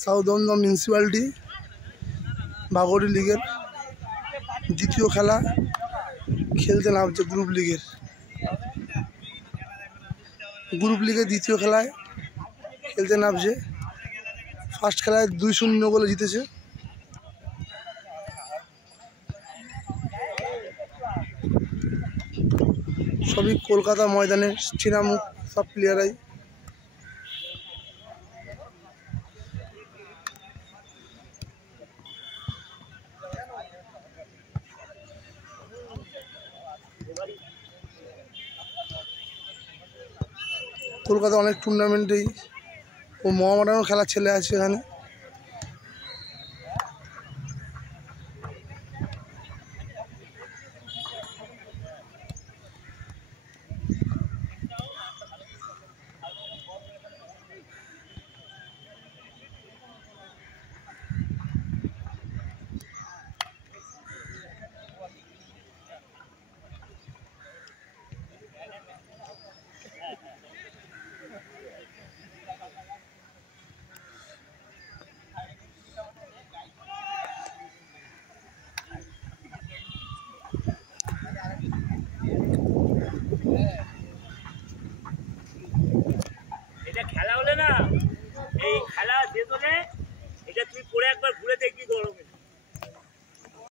South Dumdum municipality Bagri লিগের দ্বিতীয় খেলা খেলতে নামছে গ্রুপ লিগের দ্বিতীয় খেলায় খেলতে নামছে। ফার্স্ট খেলায় 2-0 গোলে জিতেছে। সবই কলকাতা ময়দানের চিনামুখ সব প্লেয়ারাই। কলকাতা অনেক টুর্নামেন্টেই ও মোহামেডানও খেলার ছেলে আছে এখানে।